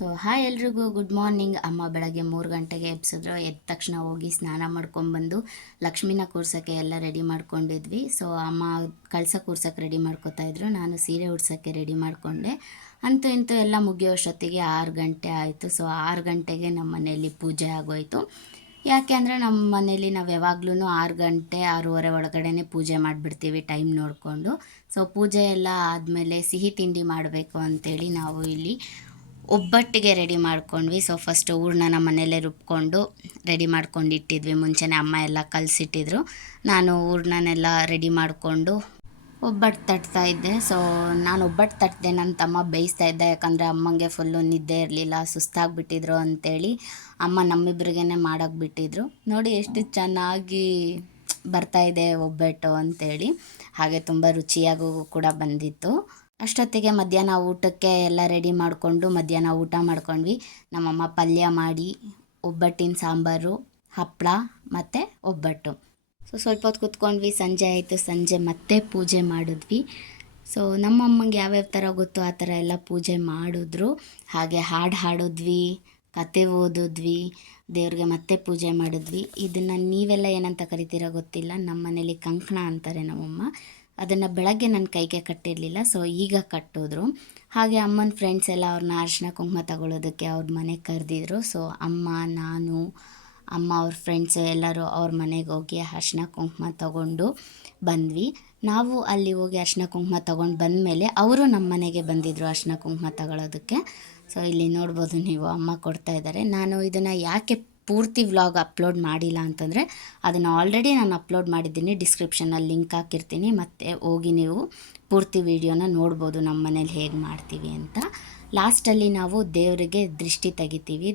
So hi ಎಲ್ರಿಗೂ good morning. ಅಮ್ಮ ಬೆಳಗ್ಗೆ 3 ಗಂಟೆಗೆ ಎಬ್ಸಿದ್ರು. ಎದ್ದ ತಕ್ಷಣ ಹೋಗಿ ಸ್ನಾನ ಮಾಡ್ಕೊಂಡ್ಬಂದು ಲಕ್ಷ್ಮಿನ ಕೂರ್ಸೋಕ್ಕೆ ಎಲ್ಲ ರೆಡಿ ಮಾಡ್ಕೊಂಡಿದ್ವಿ. ಸೊ ಅಮ್ಮ ಕಳಸ ಕೂರ್ಸೋಕ್ಕೆ ರೆಡಿ ಮಾಡ್ಕೊತಾ ಇದ್ರು, ನಾನು ಸೀರೆ ಉಡ್ಸೋಕ್ಕೆ ರೆಡಿ ಮಾಡಿಕೊಂಡೆ. ಅಂತೂ ಇಂತೂ ಎಲ್ಲ ಮುಗಿಯೋಷ್ಟೊತ್ತಿಗೆ 6 ಗಂಟೆ ಆಯಿತು. ಸೊ 6 ಗಂಟೆಗೆ ನಮ್ಮ ಮನೆಯಲ್ಲಿ ಪೂಜೆ ಆಗೋಯಿತು. ಯಾಕೆ ಅಂದರೆ ನಮ್ಮ ಮನೇಲಿ ನಾವು ಯಾವಾಗ್ಲೂ 6 ಗಂಟೆ 6:30 ಒಳಗಡೆ ಪೂಜೆ ಮಾಡಿಬಿಡ್ತೀವಿ ಟೈಮ್ ನೋಡಿಕೊಂಡು. ಸೊ ಪೂಜೆ ಎಲ್ಲ ಆದಮೇಲೆ ಸಿಹಿ ತಿಂಡಿ ಮಾಡಬೇಕು ಅಂಥೇಳಿ ನಾವು ಇಲ್ಲಿ ಒಬ್ಬಟ್ಟಿಗೆ ರೆಡಿ ಮಾಡ್ಕೊಂಡ್ವಿ. ಸೊ ಫಸ್ಟ್ ಹೂರ್ಣ ನಮ್ಮ ಮನೆಯಲ್ಲೇ ರುಬ್ಕೊಂಡು ರೆಡಿ ಮಾಡ್ಕೊಂಡು ಇಟ್ಟಿದ್ವಿ. ಮುಂಚೆನೇ ಅಮ್ಮ ಎಲ್ಲ ಕಲಸಿಟ್ಟಿದ್ರು. ನಾನು ಹೂರ್ಣನೆಲ್ಲ ರೆಡಿ ಮಾಡಿಕೊಂಡು ಒಬ್ಬಟ್ಟು ತಟ್ತಾ ಇದ್ದೆ. ಸೊ ನಾನು ಒಬ್ಬಟ್ಟು ತಟ್ಟಿದೆ, ನನ್ನ ತಮ್ಮ ಬೇಯಿಸ್ತಾ ಇದ್ದ. ಯಾಕಂದರೆ ಅಮ್ಮಂಗೆ ಫುಲ್ಲು ನಿದ್ದೆ ಇರಲಿಲ್ಲ, ಸುಸ್ತಾಗಿಬಿಟ್ಟಿದ್ರು ಅಂಥೇಳಿ ಅಮ್ಮ ನಮ್ಮಿಬ್ರಿಗೇ ಮಾಡೋಕ್ಕೆ ಬಿಟ್ಟಿದ್ರು. ನೋಡಿ ಎಷ್ಟು ಚೆನ್ನಾಗಿ ಬರ್ತಾಯಿದೆ ಒಬ್ಬಟ್ಟು ಅಂಥೇಳಿ. ಹಾಗೆ ತುಂಬ ರುಚಿಯಾಗೂ ಕೂಡ ಬಂದಿತ್ತು. ಅಷ್ಟೊತ್ತಿಗೆ ಮಧ್ಯಾಹ್ನ ಊಟಕ್ಕೆ ಎಲ್ಲ ರೆಡಿ ಮಾಡಿಕೊಂಡು ಮಧ್ಯಾಹ್ನ ಊಟ ಮಾಡ್ಕೊಂಡ್ವಿ. ನಮ್ಮಮ್ಮ ಪಲ್ಯ ಮಾಡಿ, ಒಬ್ಬಟ್ಟಿನ ಸಾಂಬಾರು, ಹಪ್ಪಳ ಮತ್ತು ಒಬ್ಬಟ್ಟು. ಸೊ ಸ್ವಲ್ಪ ಹೊತ್ತು ಕೂತ್ಕೊಂಡ್ವಿ. ಸಂಜೆ ಆಯಿತು. ಸಂಜೆ ಮತ್ತೆ ಪೂಜೆ ಮಾಡಿದ್ವಿ. ಸೊ ನಮ್ಮಮ್ಮಂಗೆ ಯಾವ್ಯಾವ ಥರ ಗೊತ್ತು ಆ ಥರ ಎಲ್ಲ ಪೂಜೆ ಮಾಡಿದ್ರು. ಹಾಗೆ ಹಾಡು ಹಾಡಿದ್ವಿ, ಕತೆ ಓದಿದ್ವಿ, ದೇವ್ರಿಗೆ ಮತ್ತೆ ಪೂಜೆ ಮಾಡಿದ್ವಿ. ಇದನ್ನು ನೀವೆಲ್ಲ ಏನಂತ ಕರಿತೀರೋ ಗೊತ್ತಿಲ್ಲ, ನಮ್ಮ ಮನೇಲಿ ಕಂಕಣ ಅಂತಾರೆ ನಮ್ಮಮ್ಮ. ಅದನ್ನು ಬೆಳಗ್ಗೆ ನನ್ನ ಕೈಗೆ ಕಟ್ಟಿರಲಿಲ್ಲ, ಸೊ ಈಗ ಕಟ್ಟಿದ್ರು. ಹಾಗೆ ಅಮ್ಮನ ಫ್ರೆಂಡ್ಸ್ ಎಲ್ಲ ಅವ್ರನ್ನ ಅರಿಶಿನ ಕುಂಕುಮ ತಗೊಳ್ಳೋದಕ್ಕೆ ಅವ್ರ ಮನೆಗೆ ಕರೆದಿದ್ರು. ಸೊ ಅಮ್ಮ, ನಾನು, ಅಮ್ಮ, ಅವ್ರ ಫ್ರೆಂಡ್ಸು ಎಲ್ಲರೂ ಅವ್ರ ಮನೆಗೆ ಹೋಗಿ ಅರಿಶಿನ ಕುಂಕುಮ ತಗೊಂಡು ಬಂದ್ವಿ. ನಾವು ಅಲ್ಲಿ ಹೋಗಿ ಅರಿಶಿನ ಕುಂಕುಮ ತೊಗೊಂಡು ಬಂದಮೇಲೆ ಅವರು ನಮ್ಮ ಮನೆಗೆ ಬಂದಿದ್ದರು ಅರಿಶಿನ ಕುಂಕುಮ ತಗೊಳ್ಳೋದಕ್ಕೆ. ಸೊ ಇಲ್ಲಿ ನೋಡ್ಬೋದು ನೀವು, ಅಮ್ಮ ಕೊಡ್ತಾ ಇದ್ದಾರೆ. ನಾನು ಇದನ್ನು ಯಾಕೆ ಪೂರ್ತಿ ವ್ಲಾಗ್ ಅಪ್ಲೋಡ್ ಮಾಡಿಲ್ಲ ಅಂತಂದರೆ, ಅದನ್ನು ಆಲ್ರೆಡಿ ನಾನು ಅಪ್ಲೋಡ್ ಮಾಡಿದ್ದೀನಿ, ಡಿಸ್ಕ್ರಿಪ್ಷನಲ್ಲಿ ಲಿಂಕ್ ಹಾಕಿರ್ತೀನಿ. ಮತ್ತು ಹೋಗಿ ನೀವು ಪೂರ್ತಿ ವೀಡಿಯೋನ ನೋಡ್ಬೋದು ನಮ್ಮ ಮನೇಲಿ ಹೇಗೆ ಮಾಡ್ತೀವಿ ಅಂತ. ಲಾಸ್ಟಲ್ಲಿ ನಾವು ದೇವರಿಗೆ ದೃಷ್ಟಿ ತೆಗಿತೀವಿ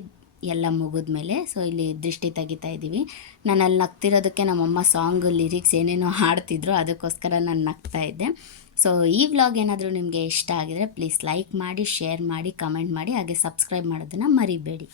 ಎಲ್ಲ ಮುಗಿದ್ಮೇಲೆ. ಸೊ ಇಲ್ಲಿ ದೃಷ್ಟಿ ತೆಗಿತಾ ಇದ್ದೀವಿ. ನಾನು ಅಲ್ಲಿ ನಗ್ತಿರೋದಕ್ಕೆ ನಮ್ಮಮ್ಮ ಸಾಂಗ್ ಲಿರಿಕ್ಸ್ ಏನೇನೋ ಹಾಡ್ತಿದ್ರು, ಅದಕ್ಕೋಸ್ಕರ ನಾನು ನಗ್ತಾ ಇದ್ದೆ. ಸೊ ಈ ವ್ಲಾಗ್ ಏನಾದರೂ ನಿಮಗೆ ಇಷ್ಟ ಆಗಿದರೆ ಪ್ಲೀಸ್ ಲೈಕ್ ಮಾಡಿ, ಶೇರ್ ಮಾಡಿ, ಕಮೆಂಟ್ ಮಾಡಿ, ಹಾಗೆ ಸಬ್ಸ್ಕ್ರೈಬ್ ಮಾಡೋದನ್ನು ಮರಿಬೇಡಿ.